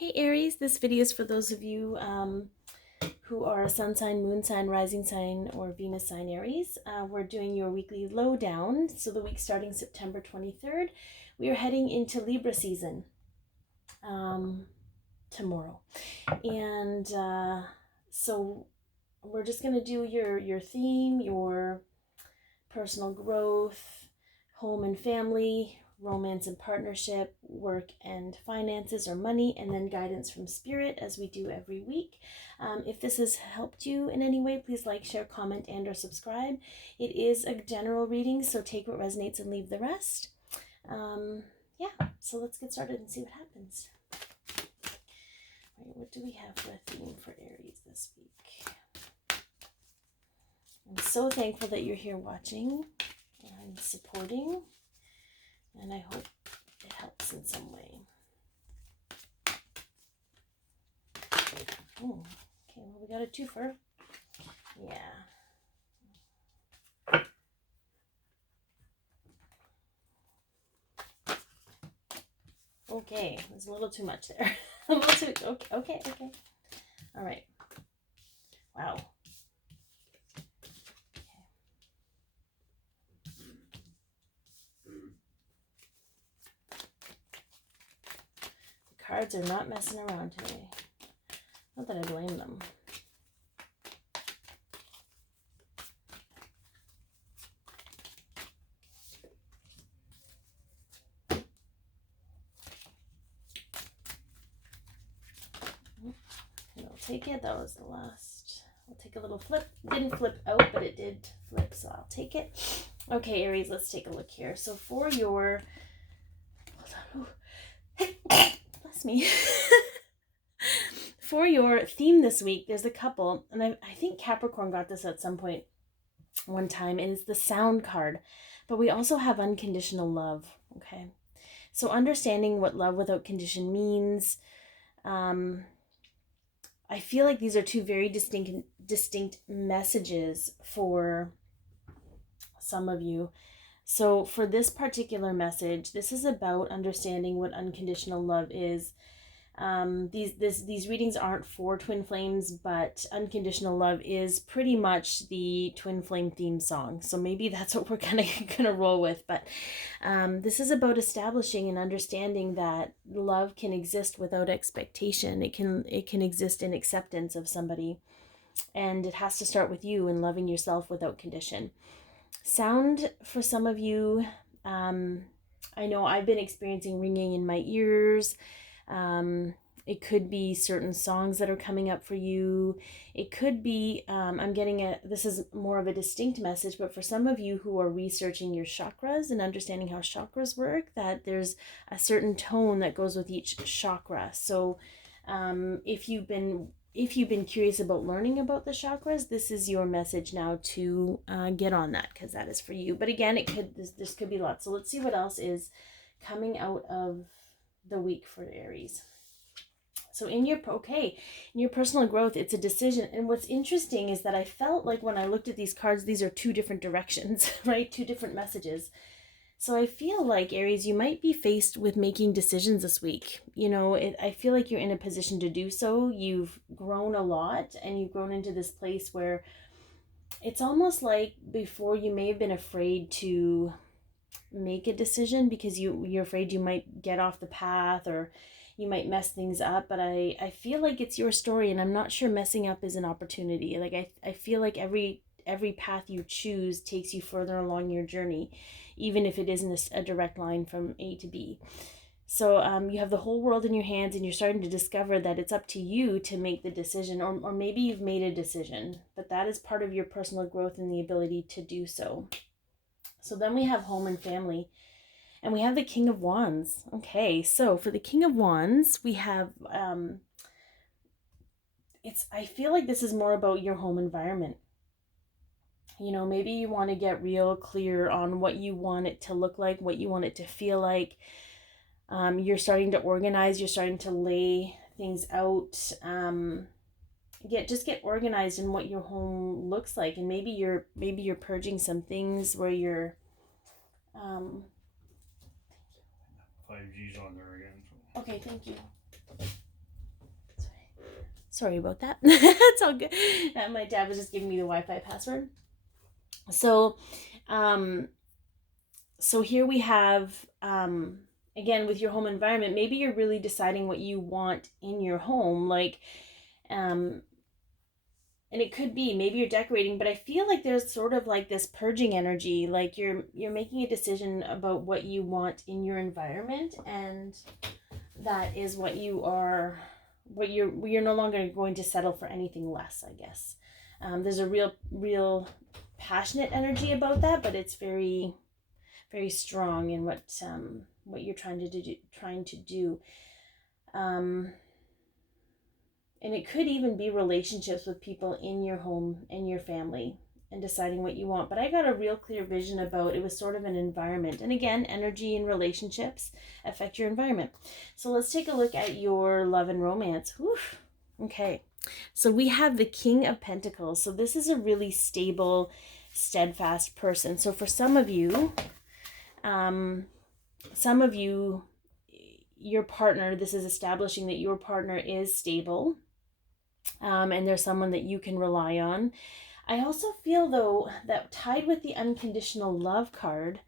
Hey Aries, this video is for those of you who are a sun sign, moon sign, rising sign, or Venus sign Aries. We're doing your weekly lowdown. So the week starting September 23rd, we are heading into Libra season tomorrow. And so we're just going to do your theme, your personal growth, home and family, romance and partnership, work and finances or money, and then guidance from spirit as we do every week. If this has helped you in any way, please like, share, comment, and or subscribe. It is a general reading, so take what resonates and leave the rest. Yeah, so let's get started and see what happens. All right, what do we have for a theme for Aries this week? I'm so thankful that you're here watching and supporting, and I hope it helps in some way. Oh, okay, well, we got a twofer. Yeah. Okay, there's a little too much there. A little too, okay. All right. Wow. The cards are not messing around today. Not that I blame them. And I'll take it. That was the last. I'll take a little flip. Didn't flip out, but it did flip, so I'll take it. Okay, Aries, let's take a look here. So for your... Hold on. Bless me. For your theme this week, there's a couple, and I think Capricorn got this at some point one time, and it's the sound card. But we also have unconditional love, okay? So understanding what love without condition means. I feel like these are two very distinct messages for some of you. So for this particular message, this is about understanding what unconditional love is. These readings aren't for twin flames, but unconditional love is pretty much the twin flame theme song. So maybe that's what we're kind of gonna roll with. But this is about establishing and understanding that love can exist without expectation. It can exist in acceptance of somebody, and it has to start with you and loving yourself without condition. Sound for some of you, I know I've been experiencing ringing in my ears. It could be certain songs that are coming up for you. It could be, I'm getting this is more of a distinct message, but for some of you who are researching your chakras and understanding how chakras work, that there's a certain tone that goes with each chakra. So if you've been curious about learning about the chakras, this is your message now to get on that, because that is for you. But again, this could be lots. So let's see what else is coming out of the week for Aries. So in your personal growth, it's a decision. And what's interesting is that I felt like when I looked at these cards, these are two different directions, right? Two different messages. So I feel like, Aries, you might be faced with making decisions this week. I feel like you're in a position to do so. You've grown a lot, and you've grown into this place where it's almost like before you may have been afraid to make a decision because you're afraid you might get off the path or you might mess things up. But I feel like it's your story, and I'm not sure messing up is an opportunity. Like I feel like every path you choose takes you further along your journey, even if it isn't a direct line from A to B. So you have the whole world in your hands, and you're starting to discover that it's up to you to make the decision, or maybe you've made a decision, but that is part of your personal growth and the ability to do so. So then we have home and family, and we have the King of Wands. Okay, so for the King of Wands, we have, I feel like this is more about your home environment. Maybe you want to get real clear on what you want it to look like, what you want it to feel like. You're starting to organize, you're starting to lay things out. Just get organized in what your home looks like, and maybe you're purging some things where you're 5G's on there again. Okay, thank you. Sorry about that. It's all good. My dad was just giving me the Wi-Fi password. So, so here we have, again, with your home environment, maybe you're really deciding what you want in your home, like, and it could be maybe you're decorating, but I feel like there's sort of like this purging energy, like you're making a decision about what you want in your environment, and that is what you're no longer going to settle for anything less, I guess. There's a real passionate energy about that, but it's very, very strong in what you're trying to do. And it could even be relationships with people in your home and your family, and deciding what you want. But I got a real clear vision about, it was sort of an environment. And again, energy and relationships affect your environment. So let's take a look at your love and romance. Whew. Okay. So we have the King of Pentacles. So this is a really stable, steadfast person. So for some of you, your partner, this is establishing that your partner is stable, and there's someone that you can rely on. I also feel, though, that tied with the unconditional love card,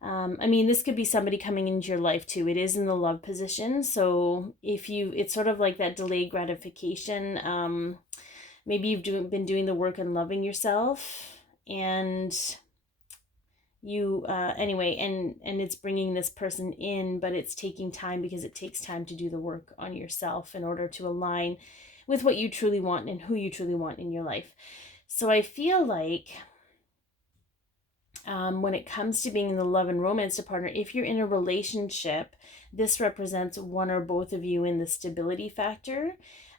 I mean, this could be somebody coming into your life too. It is in the love position. So it's sort of like that delayed gratification. Maybe you've been doing the work and loving yourself, and anyway, and it's bringing this person in, but it's taking time, because it takes time to do the work on yourself in order to align with what you truly want and who you truly want in your life. So I feel like when it comes to being in the love and romance partner, if you're in a relationship, this represents one or both of you in the stability factor.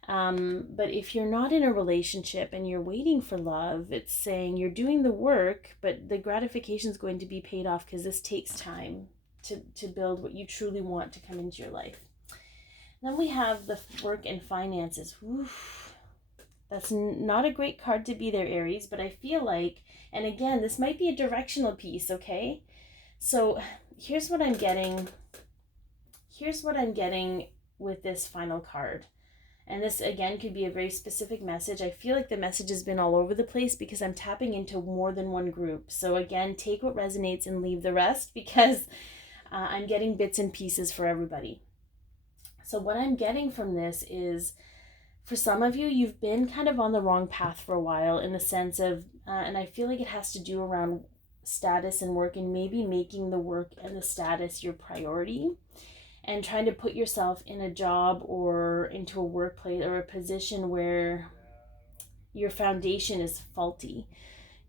But if you're not in a relationship and you're waiting for love, it's saying you're doing the work, but the gratification is going to be paid off, because this takes time to build what you truly want to come into your life. Then we have the work and finances. Oof. That's not a great card to be there, Aries, but I feel like, and again, this might be a directional piece, okay? So here's what I'm getting. Here's what I'm getting with this final card. And this, again, could be a very specific message. I feel like the message has been all over the place, because I'm tapping into more than one group. So again, take what resonates and leave the rest, because I'm getting bits and pieces for everybody. So what I'm getting from this is, for some of you, you've been kind of on the wrong path for a while, in the sense of, and I feel like it has to do around status and work, and maybe making the work and the status your priority, and trying to put yourself in a job or into a workplace or a position where your foundation is faulty.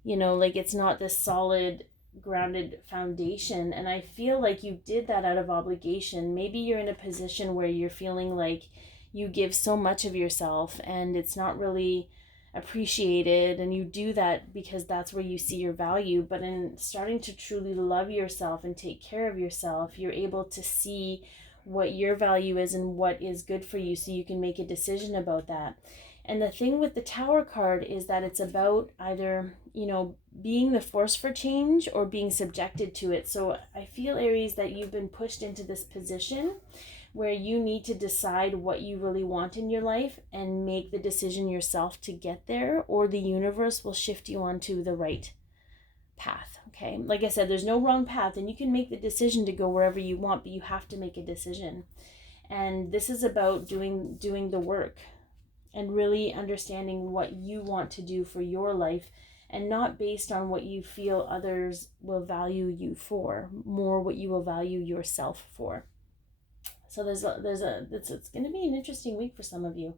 You know, like it's not this solid, grounded foundation. And I feel like you did that out of obligation. Maybe you're in a position where you're feeling like you give so much of yourself and it's not really appreciated, and you do that because that's where you see your value. But in starting to truly love yourself and take care of yourself, you're able to see what your value is and what is good for you, so you can make a decision about that. And the thing with the Tower card is that it's about either, you know, being the force for change or being subjected to it. So I feel, Aries, that you've been pushed into this position where you need to decide what you really want in your life and make the decision yourself to get there, or the universe will shift you onto the right path. Okay, like I said, there's no wrong path, and you can make the decision to go wherever you want, but you have to make a decision. And this is about doing the work and really understanding what you want to do for your life, and not based on what you feel others will value you for, more what you will value yourself for. So it's going to be an interesting week for some of you.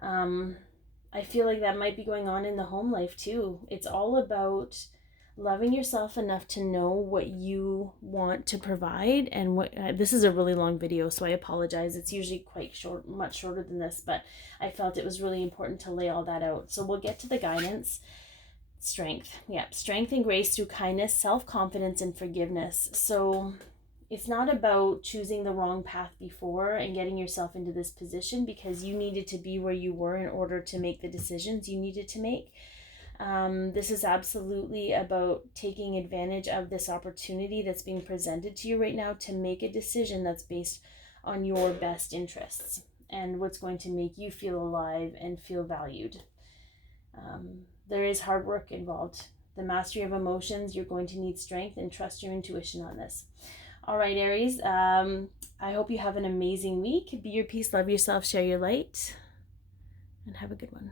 I feel like that might be going on in the home life too. It's all about loving yourself enough to know what you want to provide. And what this is a really long video, so I apologize. It's usually quite short, much shorter than this, but I felt it was really important to lay all that out. So we'll get to the guidance. Strength. Yeah, strength and grace through kindness, self-confidence, and forgiveness. So it's not about choosing the wrong path before and getting yourself into this position because you needed to be where you were in order to make the decisions you needed to make. This is absolutely about taking advantage of this opportunity that's being presented to you right now to make a decision that's based on your best interests. and what's going to make you feel alive and feel valued. There is hard work involved. The mastery of emotions, you're going to need strength, and trust your intuition on this. All right, Aries, I hope you have an amazing week. Be your peace, love yourself, share your light, and have a good one.